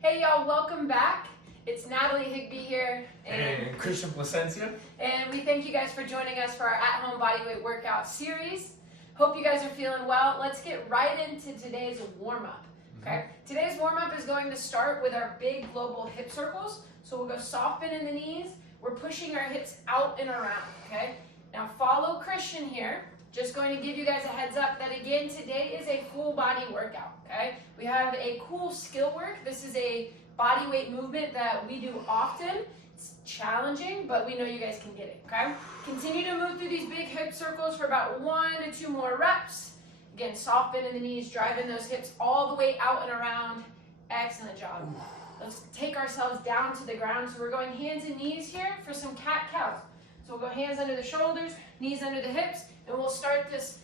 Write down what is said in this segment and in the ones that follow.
Hey y'all, welcome back. It's Natalie Higby here. And Christian Placencia. And we thank you guys for joining us for our at-home bodyweight workout series. Hope you guys are feeling well. Let's get right into today's warm-up. Okay? Today's warm-up is going to start with our big global hip circles. So we'll go soft bend in the knees. We're pushing our hips out and around, okay? Now follow Christian here. Just going to give you guys a heads up that again, today is a full body workout, okay? We have a cool skill work. This is a body weight movement that we do often. It's challenging, but we know you guys can get it, okay? Continue to move through these big hip circles for about 1 to 2 more reps. Again, soft bend in the knees, driving those hips all the way out and around. Excellent job. Let's take ourselves down to the ground. So we're going hands and knees here for some cat-cows. So we'll go hands under the shoulders, knees under the hips, and we'll start this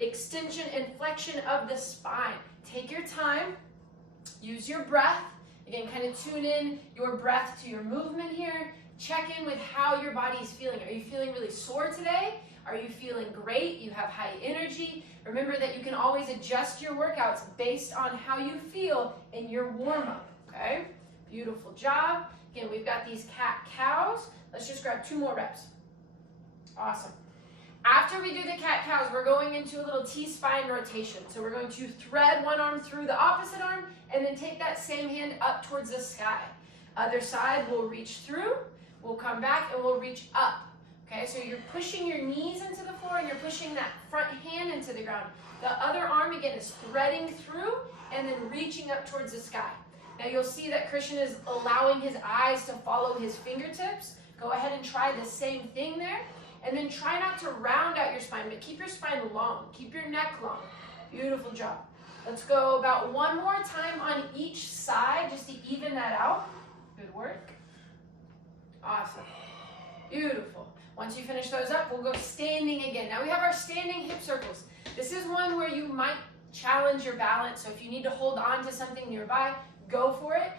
extension and flexion of the spine. Take your time, use your breath. Again, kind of tune in your breath to your movement here. Check in with how your body is feeling. Are you feeling really sore today? Are you feeling great? You have high energy? Remember that you can always adjust your workouts based on how you feel in your warm-up, okay? Beautiful job. Again, we've got these cat-cows. Let's just grab 2 more reps. Awesome. After we do the cat-cows, we're going into a little T-spine rotation. So we're going to thread one arm through the opposite arm and then take that same hand up towards the sky. Other side, we'll reach through, we'll come back, and we'll reach up. Okay, so you're pushing your knees into the floor and you're pushing that front hand into the ground. The other arm, again, is threading through and then reaching up towards the sky. Now you'll see that Christian is allowing his eyes to follow his fingertips. Go ahead and try the same thing there. And then try not to round out your spine, but keep your spine long. Keep your neck long. Beautiful job. Let's go about 1 more time on each side just to even that out. Good work. Awesome. Beautiful. Once you finish those up, we'll go standing again. Now we have our standing hip circles. This is one where you might challenge your balance. So if you need to hold on to something nearby, go for it.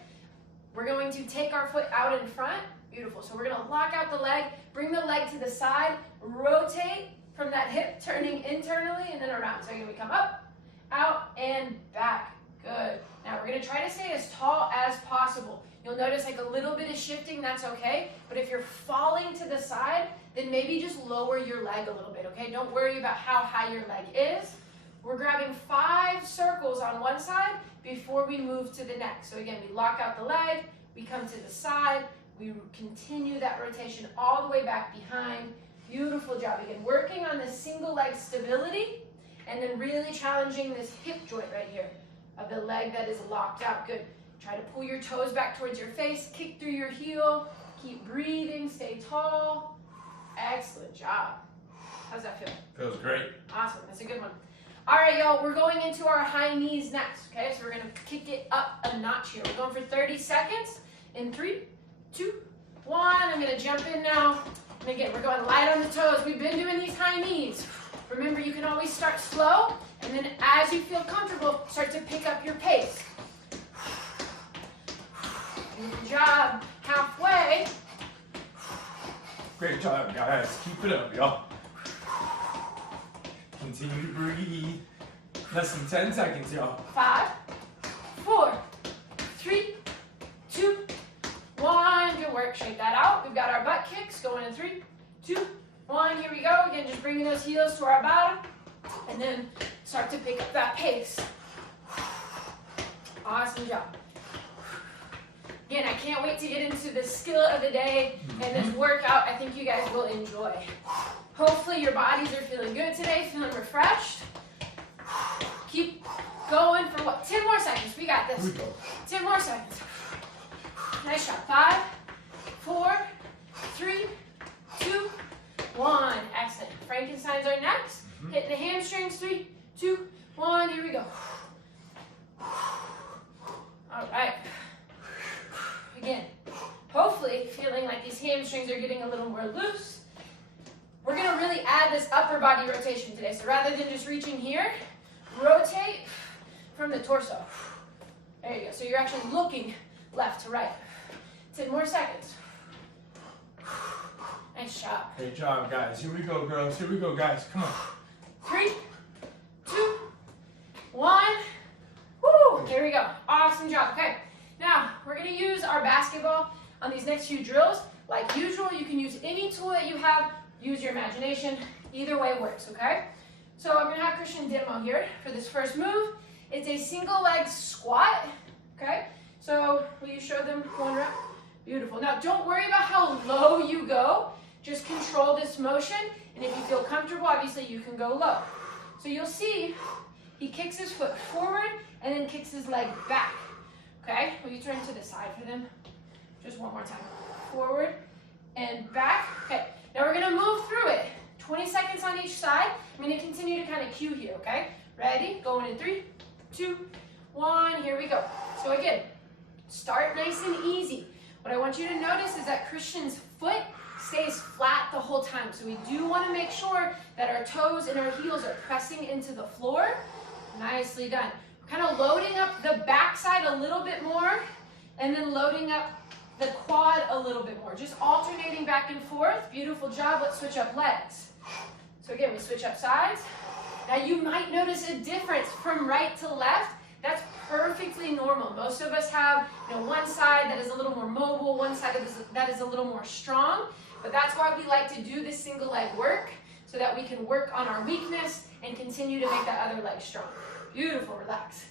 We're going to take our foot out in front. Beautiful. So we're going to lock out the leg, bring the leg to the side, rotate from that hip, turning internally and then around. So again, we come up, out, and back. Good. Now we're going to try to stay as tall as possible. You'll notice like a little bit of shifting, that's okay. But if you're falling to the side, then maybe just lower your leg a little bit, okay? Don't worry about how high your leg is. We're grabbing 5 circles on one side before we move to the next. So again, we lock out the leg, we come to the side, we continue that rotation all the way back behind. Beautiful job. Again, working on this single leg stability and then really challenging this hip joint right here of the leg that is locked out. Good. Try to pull your toes back towards your face, kick through your heel, keep breathing, stay tall. Excellent job. How's that feel? Feels great. Awesome. That's a good one. All right, y'all, we're going into our high knees next, okay? So we're going to kick it up a notch here. We're going for 30 seconds in 3, 2, 1. I'm going to jump in now. And again, we're going light on the toes. We've been doing these high knees. Remember, you can always start slow, and then as you feel comfortable, start to pick up your pace. Good job. Halfway. Great job, guys. Keep it up, y'all. Continue to breathe. Less than 10 seconds, y'all. 5, 4, 3, 2, 1. Good work. Shake that out. We've got our butt kicks going in 3, 2, 1. Here we go. Again, just bringing those heels to our bottom. And then start to pick up that pace. Awesome job. Again, I can't wait to get into the skill of the day and this workout. I think you guys will enjoy. Hopefully your bodies are feeling good today, feeling refreshed. Keep going for what? 10 more seconds. We got this. 10 more seconds. Nice job. 5, 4, 3, 2, 1. Excellent. Frankensteins are next. Hitting the hamstrings. 3, 2, 1. Here we go. All right. Again, hopefully feeling like these hamstrings are getting a little more loose. We're going to really add this upper body rotation today. So rather than just reaching here, rotate from the torso. There you go. So you're actually looking left to right. 10 more seconds. Nice job. Great job, guys. Here we go, girls. Here we go, guys. Come on. 3, 2, 1. Woo! Here we go. Awesome job. Okay. Now, we're gonna use our basketball on these next few drills. Like usual, you can use any tool that you have, use your imagination, either way works, okay? So I'm gonna have Christian demo here for this first move. It's a single leg squat, okay? So will you show them one rep? Beautiful. Now don't worry about how low you go, just control this motion, and if you feel comfortable, obviously you can go low. So you'll see he kicks his foot forward and then kicks his leg back, okay? Will you turn to the side for them? Just one more time. Forward and back. Okay, now we're gonna move through it. 20 seconds on each side. I'm gonna continue to kind of cue here, okay? Ready? Going in 3, 2, 1, here we go. So again, start nice and easy. What I want you to notice is that Christian's foot stays flat the whole time. So we do want to make sure that our toes and our heels are pressing into the floor. Nicely done. We're kind of loading up the backside a little bit more and then loading up the quad a little bit more. Just alternating back and forth. Beautiful job. Let's switch up legs. So again, we switch up sides. Now you might notice a difference from right to left. That's perfectly normal. Most of us have one side that is a little more mobile, one side that is a little more strong. But that's why we like to do this single leg work, so that we can work on our weakness and continue to make that other leg strong. Beautiful, relax.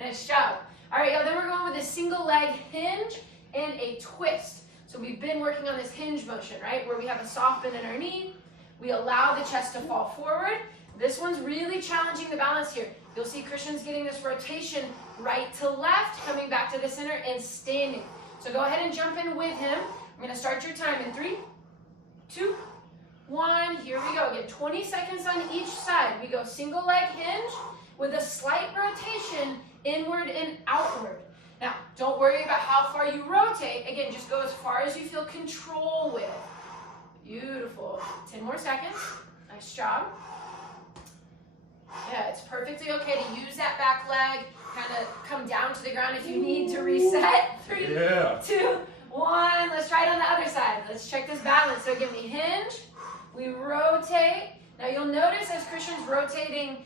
Nice job. All right, y'all, then we're going with a single leg hinge and a twist. So we've been working on this hinge motion, right? Where we have a soft bend in our knee. We allow the chest to fall forward. This one's really challenging the balance here. You'll see Christian's getting this rotation right to left, coming back to the center and standing. So go ahead and jump in with him. I'm gonna start your time in 3, 2, 1. Here we go. Again, 20 seconds on each side. We go single leg hinge with a slight rotation inward and outward. Now, don't worry about how far you rotate. Again, just go as far as you feel control with. Beautiful. 10 more seconds. Nice job. Yeah, it's perfectly okay to use that back leg, kind of come down to the ground if you need to reset. 3, 2, 1. Let's try it on the other side. Let's check this balance. So again, we hinge, we rotate. Now you'll notice as Christian's rotating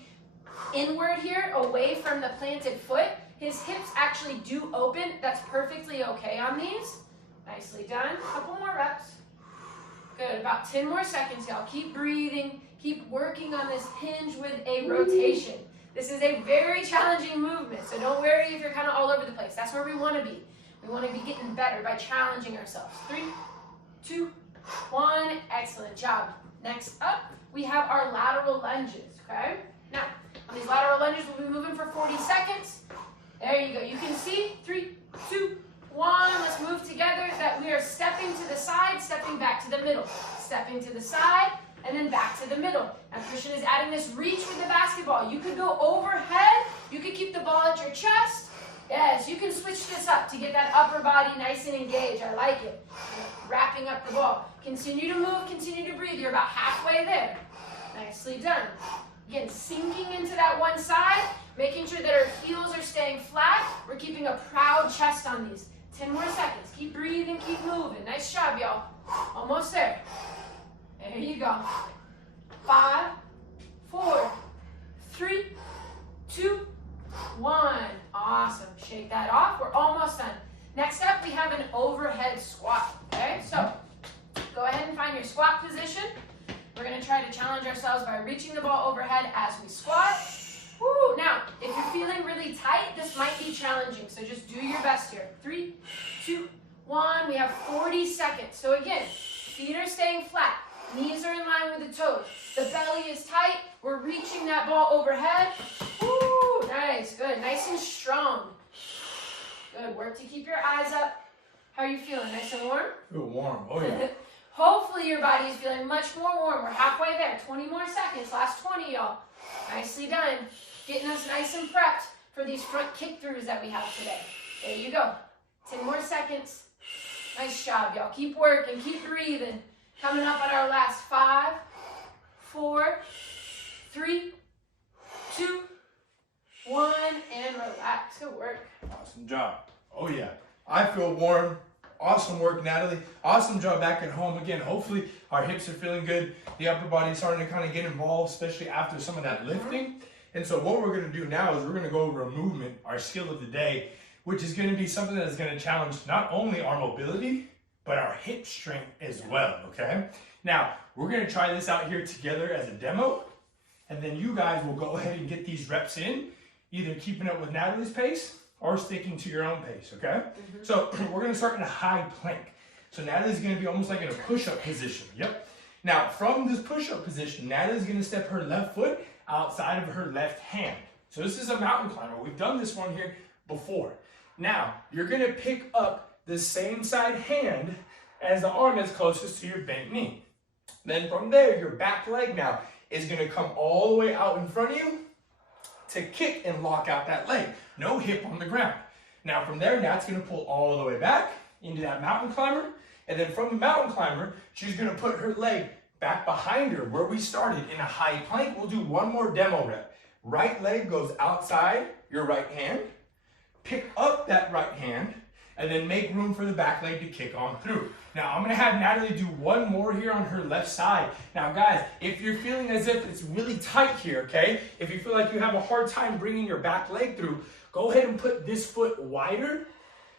inward here, away from the planted foot, his hips actually do open. That's perfectly okay on these. Nicely done. Couple more reps. Good. About 10 more seconds, y'all. Keep breathing. Keep working on this hinge with a rotation. This is a very challenging movement, so don't worry if you're kind of all over the place. That's where we want to be. We want to be getting better by challenging ourselves. 3, 2, 1. Excellent job. Next up, we have our lateral lunges, okay? Now, on these lateral lunges, we'll be moving for 40 seconds. There you go. You can see 3, 2, 1. Let's move together that we are stepping to the side, stepping back to the middle. Stepping to the side, and then back to the middle. Now Christian is adding this reach with the basketball. You could go overhead. You could keep the ball at your chest. Yes, you can switch this up to get that upper body nice and engaged. I like it. Wrapping up the ball. Continue to move, continue to breathe. You're about halfway there. Nicely done. Again, sinking into that one side, making sure that our heels are staying flat. We're keeping a proud chest on these. 10 more seconds. Keep breathing, keep moving. Nice job, y'all. Almost there. There you go. 5, 4, 3, 2, 1. Awesome. Shake that off. We're almost done. Next up, we have an overhead squat. Okay, so go ahead and find your squat position. We're going to try to challenge ourselves by reaching the ball overhead as we squat. Woo. Now, if you're feeling really tight, this might be challenging, so just do your best here. 3, 2, 1. We have 40 seconds. So again, feet are staying flat. Knees are in line with the toes. The belly is tight. We're reaching that ball overhead. Woo, nice, good, nice and strong. Good, work to keep your eyes up. How are you feeling, nice and warm? Feel warm, oh yeah. Hopefully your body is feeling much more warm. We're halfway there, 20 more seconds, last 20, y'all. Nicely done. Getting us nice and prepped for these front kick throughs that we have today. There you go. 10 more seconds. Nice job, y'all. Keep working, keep breathing. Coming up on our last 5, 4, 3, 2, 1, and relax. Good work. Awesome job. Oh yeah. I feel warm. Awesome work, Natalie. Awesome job back at home. Again, hopefully our hips are feeling good. The upper body is starting to kind of get involved, especially after some of that lifting. And so what we're going to do now is we're going to go over a movement, our skill of the day, which is going to be something that is going to challenge not only our mobility, but our hip strength as well, okay? Now, we're going to try this out here together as a demo, and then you guys will go ahead and get these reps in, either keeping up with Natalie's pace or sticking to your own pace, okay? So we're going to start in a high plank. So Natalie's going to be almost like in a push-up position, yep. Now, from this push-up position, Natalie's going to step her left foot outside of her left hand. So this is a mountain climber. We've done this one here before. Now, you're going to pick up the same side hand as the arm that's closest to your bent knee. Then from there, your back leg now is going to come all the way out in front of you to kick and lock out that leg. No hip on the ground. Now from there, Nat's going to pull all the way back into that mountain climber. And then from the mountain climber, she's going to put her leg back behind her where we started in a high plank. We'll do one more demo rep. Right leg goes outside your right hand. Pick up that right hand and then make room for the back leg to kick on through. Now I'm going to have Natalie do one more here on her left side. Now guys, if you're feeling as if it's really tight here, okay? If you feel like you have a hard time bringing your back leg through, go ahead and put this foot wider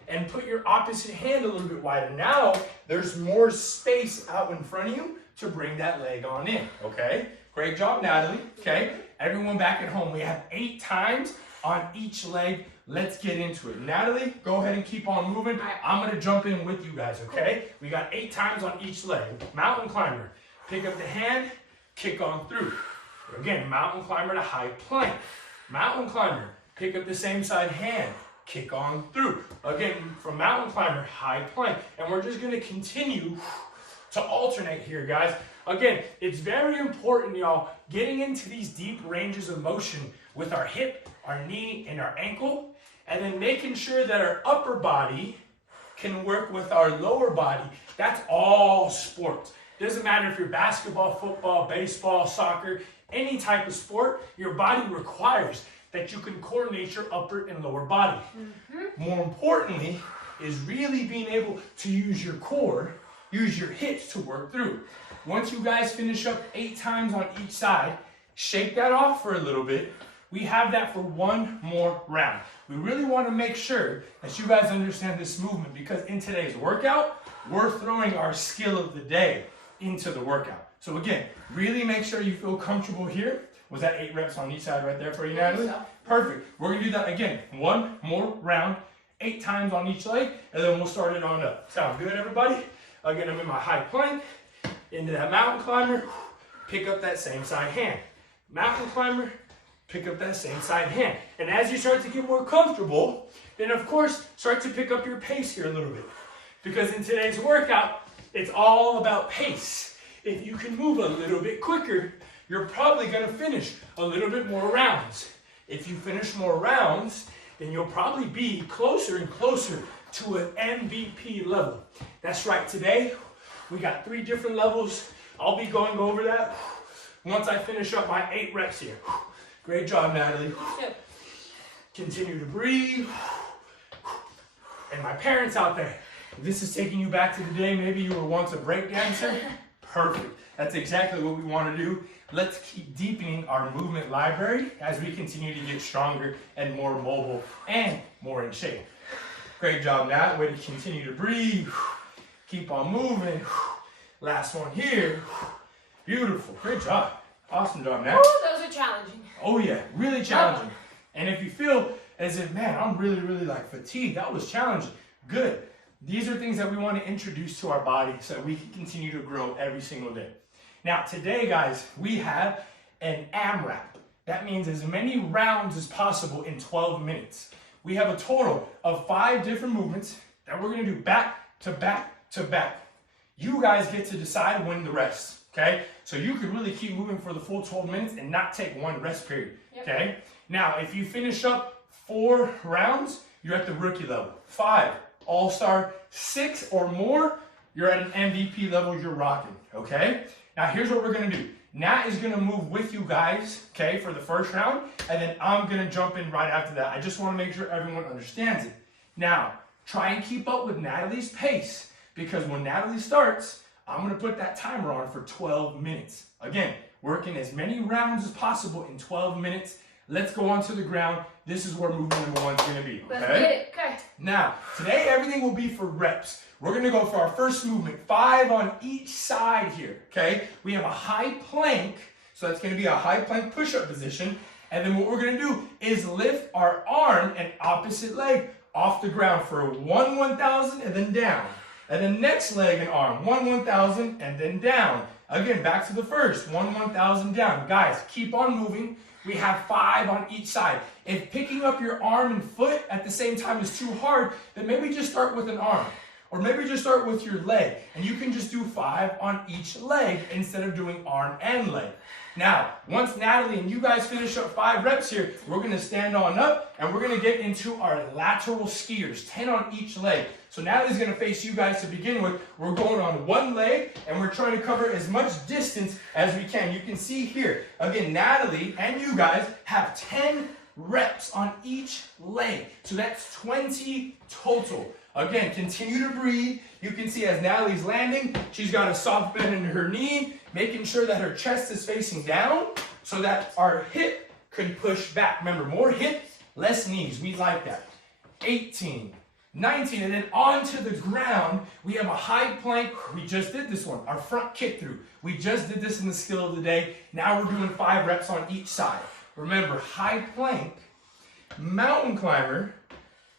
and put your opposite hand a little bit wider. Now there's more space out in front of you to bring that leg on in, okay? Great job, Natalie, okay? Everyone back at home, we have 8 times on each leg. Let's get into it. Natalie, go ahead and keep on moving. I'm going to jump in with you guys, okay? We got 8 times on each leg. Mountain climber. Pick up the hand, kick on through. Again, mountain climber to high plank. Mountain climber. Pick up the same side hand, kick on through. Again, from mountain climber, high plank. And we're just going to continue to alternate here, guys. Again, it's very important, y'all, getting into these deep ranges of motion with our hip, our knee, and our ankle, and then making sure that our upper body can work with our lower body. That's all sports. Doesn't matter if you're basketball, football, baseball, soccer, any type of sport, your body requires that you can coordinate your upper and lower body. More importantly is really being able to use your core, use your hips to work through. Once you guys finish up 8 times on each side, shake that off for a little bit. We have that for one more round. We really want to make sure that you guys understand this movement because in today's workout, we're throwing our skill of the day into the workout. So again, really make sure you feel comfortable here. Was that 8 reps on each side right there for you, Natalie? So. Perfect. We're going to do that again. One more round, 8 times on each leg, and then we'll start it on up. Sound good, everybody? Again, I'm in my high plank, into that mountain climber, pick up that same side hand. Mountain climber, pick up that same side hand. And as you start to get more comfortable, then of course, start to pick up your pace here a little bit. Because in today's workout, it's all about pace. If you can move a little bit quicker, you're probably gonna finish a little bit more rounds. If you finish more rounds, then you'll probably be closer and closer to an MVP level. That's right, today, we got 3 different levels. I'll be going over that once I finish up my 8 reps here. Great job, Natalie. Continue to breathe. And my parents out there, if this is taking you back to the day, maybe you were once a break dancer. Perfect. That's exactly what we want to do. Let's keep deepening our movement library as we continue to get stronger and more mobile and more in shape. Great job, Nat. Way to continue to breathe. Keep on moving. Last one here. Beautiful. Great job. Awesome job, Nat. Ooh, those are challenging. Oh yeah, really challenging. And if you feel as if, man, I'm really like fatigued, that was challenging. Good. These are things that we want to introduce to our body so that we can continue to grow every single day. Now today, guys, we have an AMRAP. That means as many rounds as possible in 12 minutes. We have a total of 5 different movements that we're going to do back to back to back. You guys get to decide when to rest, okay? So you could really keep moving for the full 12 minutes and not take one rest period, okay? Now, if you finish up 4 rounds, you're at the rookie level. 5, all-star. 6 or more, you're at an MVP level, you're rocking, okay? Now, here's what we're going to do. Nat is going to move with you guys, okay, for the first round, and then I'm going to jump in right after that. I just want to make sure everyone understands it. Now, try and keep up with Natalie's pace, because when Natalie starts, I'm going to put that timer on for 12 minutes. Again, working as many rounds as possible in 12 minutes. let's go onto the ground. This is where movement number 1 is going to be. Let's get it. Okay. Now, today everything will be for reps. We're going to go for our first movement, 5 on each side here, okay? We have a high plank, so that's going to be a high plank push-up position. And then what we're going to do is lift our arm and opposite leg off the ground for 1 1,000 and then down. And then next leg and arm, 1 1,000 and then down. Again, back to the first, 1 1,000 down. Guys, keep on moving. We have 5 on each side. If picking up your arm and foot at the same time is too hard, then maybe just start with an arm. Or maybe just start with your leg. And you can just do 5 on each leg instead of doing arm and leg. Now, once Natalie and you guys finish up 5 reps here, we're going to stand on up and we're going to get into our lateral skiers, 10 on each leg. So Natalie's going to face you guys to begin with. We're going on one leg and we're trying to cover as much distance as we can. You can see here, again, Natalie and you guys have 10 reps on each leg. So that's 20 total. Again, continue to breathe. You can see as Natalie's landing, she's got a soft bend in her knee, making sure that her chest is facing down so that our hip can push back. Remember, more hips, less knees. We like that. 18, 19, and then onto the ground, we have a high plank. We just did this one, our front kick through. We just did this in the skill of the day. Now we're doing 5 reps on each side. Remember, high plank, mountain climber,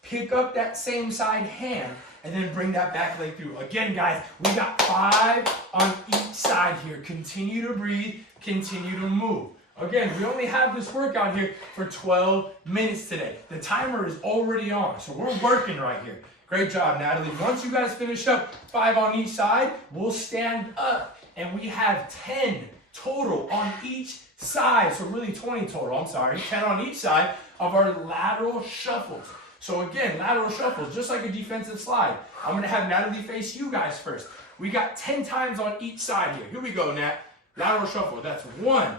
pick up that same side hand, and then bring that back leg through. Again, guys, we got 5 on each side here. Continue to breathe, continue to move. Again, we only have this workout here for 12 minutes today. The timer is already on, so we're working right here. Great job, Natalie. Once you guys finish up 5 on each side, we'll stand up, and we have 10 total on each side. So really 20 total, I'm sorry. 10 on each side of our lateral shuffles. So again, lateral shuffles, just like a defensive slide. I'm going to have Natalie face you guys first. We got 10 times on each side here. Here we go, Nat. Lateral shuffle, that's 1.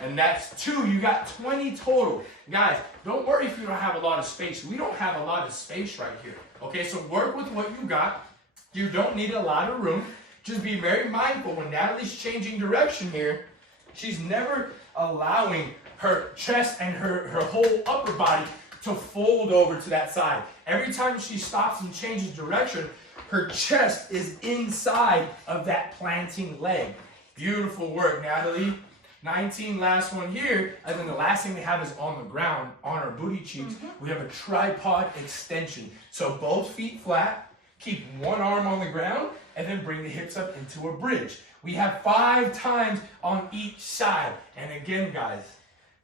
And that's 2. You got 20 total. Guys, don't worry if you don't have a lot of space. We don't have a lot of space right here. Okay, so work with what you got. You don't need a lot of room. Just be very mindful when Natalie's changing direction here. She's never allowing her chest and her whole upper body to fold over to that side. Every time she stops and changes direction, her chest is inside of that planting leg. Beautiful work, Natalie. 19, last one here. And then the last thing we have is on the ground, on our booty cheeks. We have a tripod extension. So both feet flat, keep one arm on the ground, and then bring the hips up into a bridge. We have 5 times on each side. And again, guys,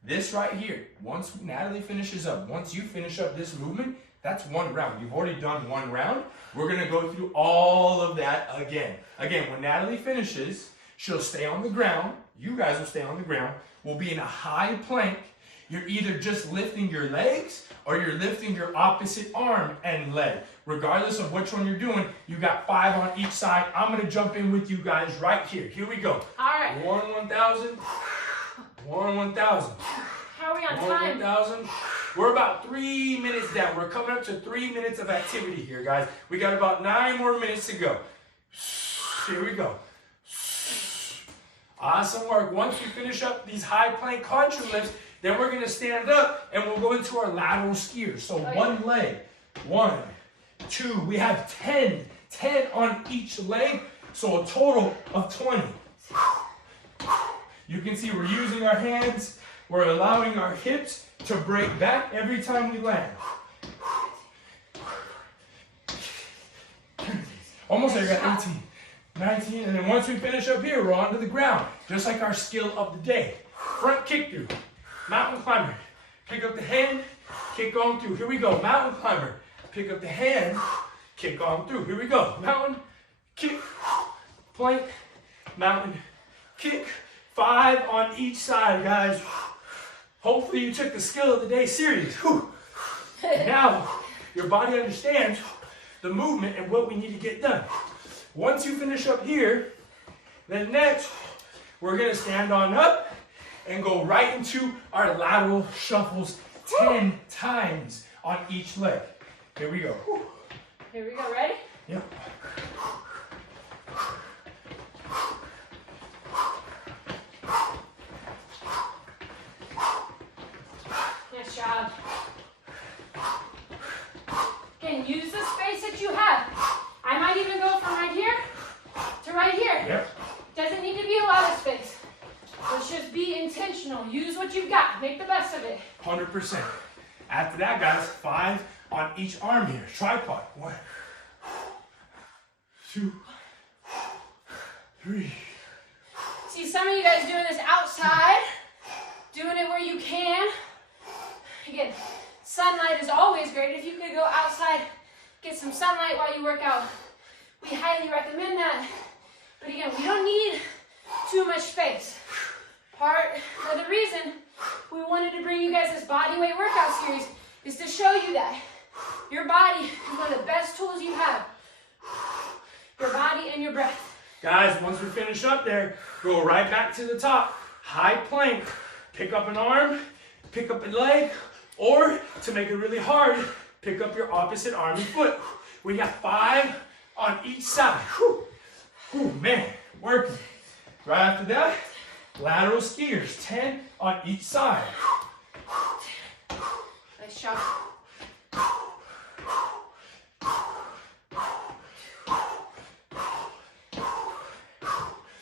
this right here, once Natalie finishes up, once you finish up this movement, that's 1 round. You've already done 1 round. We're going to go through all of that again. Again, when Natalie finishes, she'll stay on the ground. You guys will stay on the ground. We'll be in a high plank. You're either just lifting your legs or you're lifting your opposite arm and leg. Regardless of which one you're doing, you got 5 on each side. I'm going to jump in with you guys right here. Here we go. All right. 1 1,000. 1 1,000. How are we on 1 time? 1,000. We're about 3 minutes down. We're coming up to 3 minutes of activity here, guys. We got about 9 more minutes to go. Here we go. Awesome work. Once we finish up these high plank contra lifts, then we're going to stand up and we'll go into our lateral skiers. So one leg. 1, 2. We have 10 on each leg. So a total of 20. You can see we're using our hands. We're allowing our hips to break back every time we land. Almost there, got 18, 19, and then once we finish up here, we're onto the ground, just like our skill of the day. Front kick through, mountain climber. Pick up the hand, kick on through. Here we go, mountain climber. Pick up the hand, kick on through. Here we go, mountain, kick, plank, mountain, kick. 5 on each side, guys. Hopefully you took the skill of the day serious. Whew. Now, your body understands the movement and what we need to get done. Once you finish up here, then next, we're going to stand on up and go right into our lateral shuffles 10 times on each leg. Here we go. Here we go. Ready? Yep. job. Again, use the space that you have. I might even go from right here to right here. Yep. Doesn't need to be a lot of space. Let's just be intentional. Use what you've got. Make the best of it. 100%. After that, guys, 5 on each arm here. Tripod. 1, 2, 3. See some of you guys doing this outside, doing it where you can. Again, sunlight is always great. If you could go outside, get some sunlight while you work out, we highly recommend that. But again, we don't need too much space. Part of the reason we wanted to bring you guys this body weight workout series is to show you that your body is one of the best tools you have. Your body and your breath. Guys, once we finish up there, go right back to the top. High plank. Pick up an arm, pick up a leg, or to make it really hard, pick up your opposite arm and foot. We got 5 on each side. Whew. Whew, man, working. Right after that, lateral skiers, 10 on each side. Nice job.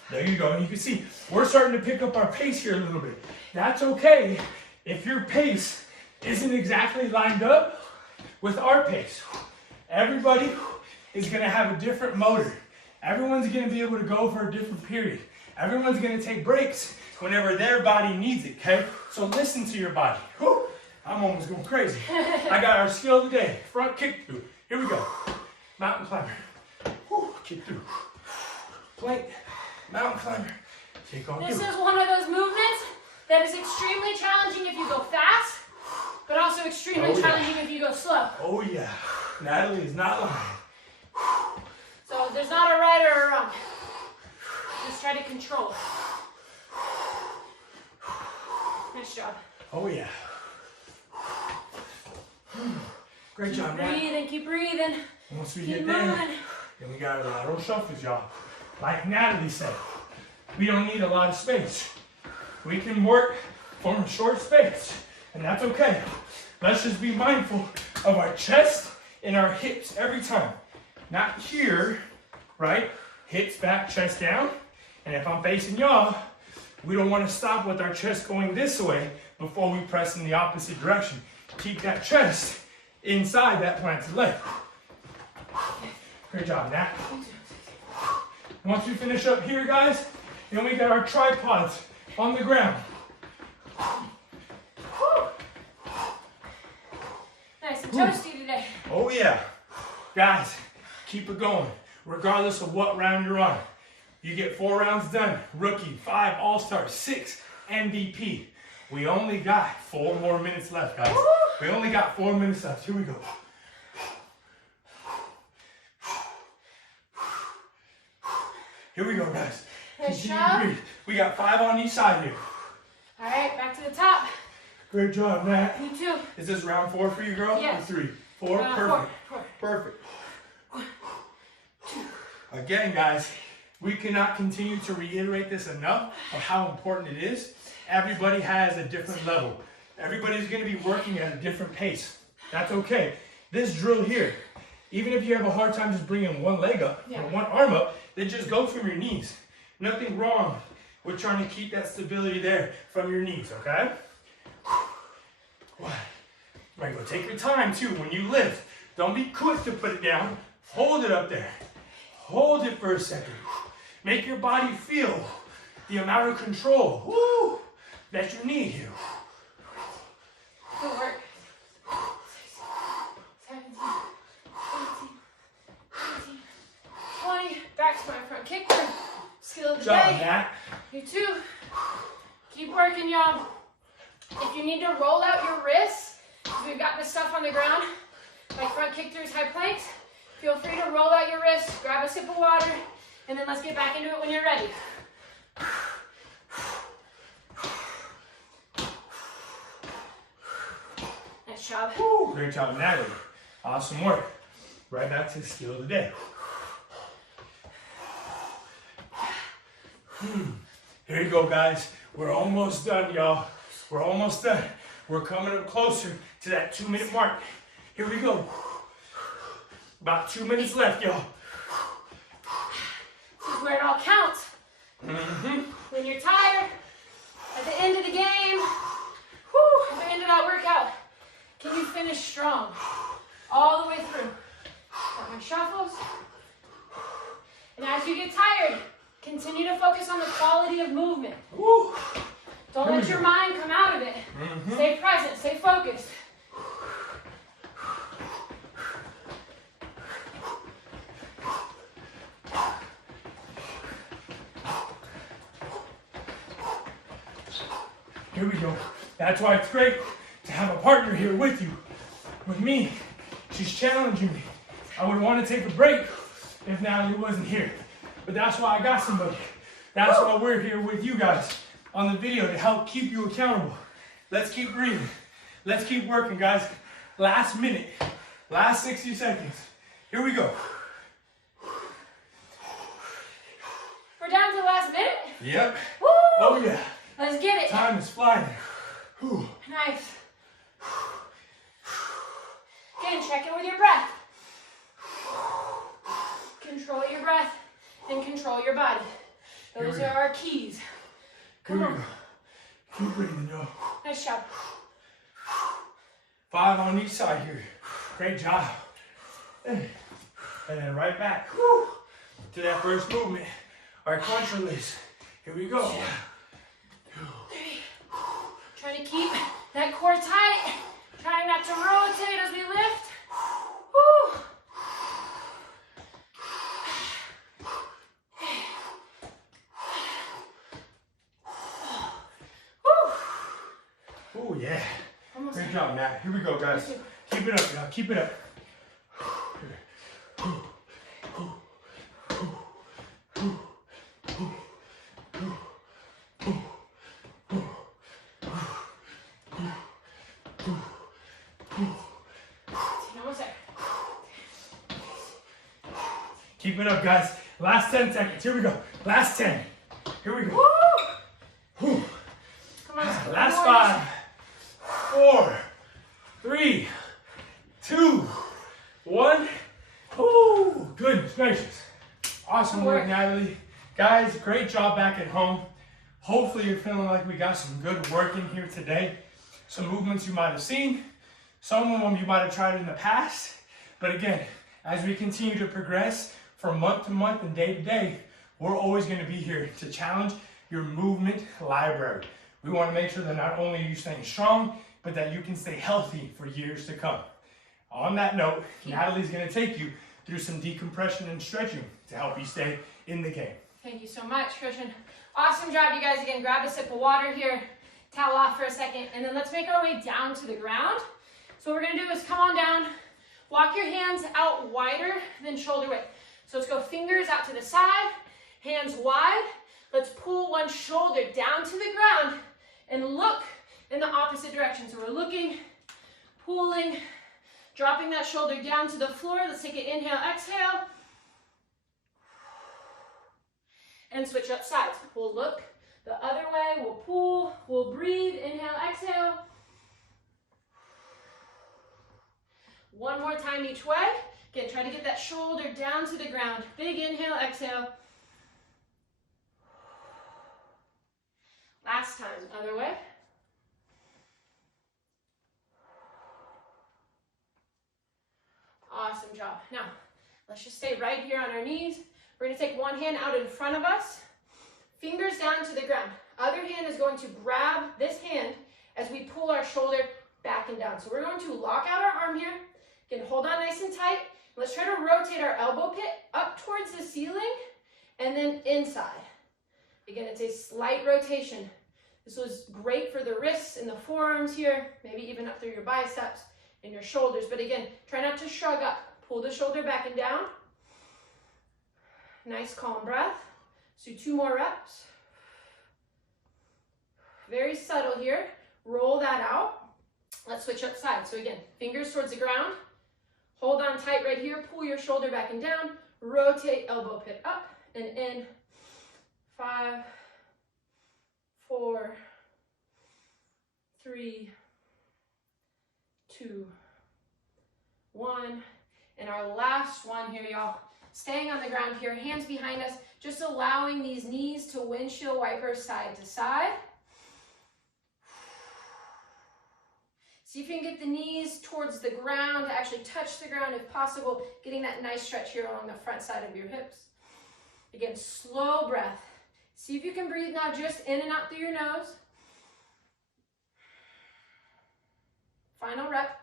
There you go, and you can see we're starting to pick up our pace here a little bit. That's okay if your pace isn't exactly lined up with our pace. Everybody is gonna have a different motor. Everyone's gonna be able to go for a different period. Everyone's gonna take breaks whenever their body needs it, okay? So listen to your body. Whew, I'm almost going crazy. I got our skill of the day, front kick through. Here we go. Mountain climber. Whew, kick through. Plank, mountain climber. Kick on This through. is one of those movements that is extremely challenging if you go fast, but also extremely challenging if you go slow. Oh yeah, Natalie is not lying. So there's not a right or a wrong. Just try to control it. Nice job. Oh yeah. Great Keep job, Nat. breathing, keep breathing. Once we Keep get there, moving. then we got our lateral shuffles, y'all. Like Natalie said, we don't need a lot of space. We can work from a short space, and that's okay. Let's just be mindful of our chest and our hips every time. Not here, right? Hips back, chest down. And if I'm facing y'all, we don't want to stop with our chest going this way before we press in the opposite direction. Keep that chest inside that planted leg. Great job, Nat. Once we finish up here, guys, then we got our tripods on the ground. Nice and toasty today. Oh yeah. Guys, keep it going, regardless of what round you're on. You get 4 rounds done, rookie, 5 all-star, 6 MVP. We only got 4 more minutes left, guys. We only got 4 minutes left. Here we go. Here we go, guys. Nice Continue job. to breathe. We got 5 on each side here. All right, back to the top. Great job, Nat. You too. Is this round 4 for you, girl? Yes. Or 3? 4? Perfect. Four. Perfect. Again, guys, we cannot continue to reiterate this enough of how important it is. Everybody has a different level. Everybody's going to be working at a different pace. That's okay. This drill here, even if you have a hard time just bringing one leg up or one arm up, then just go from your knees. Nothing wrong with trying to keep that stability there from your knees, okay? Right, go take your time too when you lift. Don't be quick to put it down. Hold it up there. Hold it for a second. Make your body feel the amount of control that you need here. Good work. 17, 18, 19, 20. Back to my front kick through. Skill of the Good job, day. Nat. You too. Keep working, y'all. If you need to roll out your wrists, because we've got this stuff on the ground, like front kick throughs, high planks, feel free to roll out your wrists, grab a sip of water, and then let's get back into it when you're ready. Nice job. Great job, Natalie. Awesome work. Right back to the skill of the day. Here you go, guys. We're almost done, y'all. We're almost done. We're coming up closer to that 2-minute mark. Here we go. About 2 minutes left, y'all. This is where it all counts. When you're tired, at the end of the game, at the end of that workout, can you finish strong all the way through? Got my shuffles. And as you get tired, continue to focus on the quality of movement. Woo. Don't let your mind come out of it. Stay present, stay focused. Here we go. That's why it's great to have a partner here with you. With me, she's challenging me. I would want to take a break if Natalie wasn't here. But that's why I got somebody. That's why we're here with you guys on the video to help keep you accountable. Let's keep breathing. Let's keep working, guys. Last minute, last 60 seconds. Here we go. We're down to the last minute. Yep. Woo! Oh yeah. Let's get it. Time is flying. Whew. Nice. Again, check in with your breath. Control your breath and control your body. Those are our keys. Come Here on. we go. Keep breathing, y'all. Nice job. 5 on each side here. Great job. And then right back to that first movement. Our crunch release. Here we go. 3. Trying to keep that core tight. Trying not to rotate as we lift. Woo. Oh yeah. Almost Great job, Matt. Here we go, guys. Keep it up, y'all. Keep it up. Almost there. Keep it up, guys. Last 10 seconds. Here we go. Last 10. Here we go. Woo. Whew. Come on. Last 5, 4, 3, 2, 1. Oh, goodness gracious. Awesome work, Natalie. Guys, great job back at home. Hopefully you're feeling like we got some good work in here today. Some movements you might have seen. Some of them you might have tried in the past. But again, as we continue to progress from month to month and day to day, we're always going to be here to challenge your movement library. We want to make sure that not only are you staying strong, but that you can stay healthy for years to come. On that note, Natalie's going to take you through some decompression and stretching to help you stay in the game. Thank you so much, Christian. Awesome job, you guys. Again, grab a sip of water here, towel off for a second, and then let's make our way down to the ground. So what we're gonna do is come on down, walk your hands out wider than shoulder width. So let's go fingers out to the side, hands wide. Let's pull one shoulder down to the ground and look in the opposite direction. So we're looking, pulling, dropping that shoulder down to the floor. Let's take an inhale, exhale. And switch up sides. We'll look the other way, we'll pull, we'll breathe, inhale, exhale. One more time each way. Again, try to get that shoulder down to the ground. Big inhale, exhale. Last time, other way. Awesome job. Now, let's just stay right here on our knees. We're going to take one hand out in front of us, fingers down to the ground. Other hand is going to grab this hand as we pull our shoulder back and down. So we're going to lock out our arm here. Again, hold on nice and tight. Let's try to rotate our elbow pit up towards the ceiling and then inside. Again, it's a slight rotation. This was great for the wrists and the forearms here, maybe even up through your biceps and your shoulders. But again, try not to shrug up. Pull the shoulder back and down. Nice calm breath. So 2 more reps. Very subtle here. Roll that out. Let's switch up sides. So again, fingers towards the ground. Hold on tight right here. Pull your shoulder back and down. Rotate elbow pit up and in. 5, 4, 3, 2, 1. And our last one here, y'all. Staying on the ground here, hands behind us, just allowing these knees to windshield wiper side to side. See if you can get the knees towards the ground, to actually touch the ground if possible, getting that nice stretch here along the front side of your hips. Again, slow breath. See if you can breathe now just in and out through your nose. Final rep.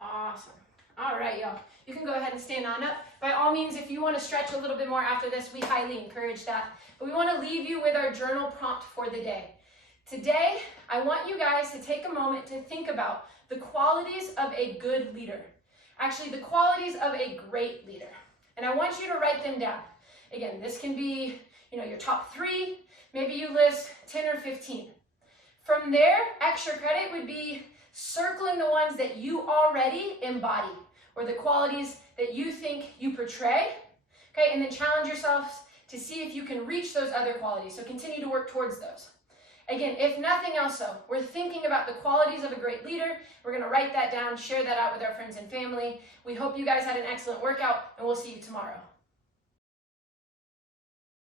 Awesome. All right, y'all. You can go ahead and stand on up. By all means, if you want to stretch a little bit more after this, we highly encourage that. But we want to leave you with our journal prompt for the day. Today, I want you guys to take a moment to think about the qualities of a good leader. Actually, the qualities of a great leader. And I want you to write them down. Again, this can be, your top 3. Maybe you list 10 or 15. From there, extra credit would be circling the ones that you already embody, or the qualities that you think you portray, okay? And then challenge yourselves to see if you can reach those other qualities. So continue to work towards those. Again, if nothing else though, we're thinking about the qualities of a great leader. We're gonna write that down, share that out with our friends and family. We hope you guys had an excellent workout, and we'll see you tomorrow.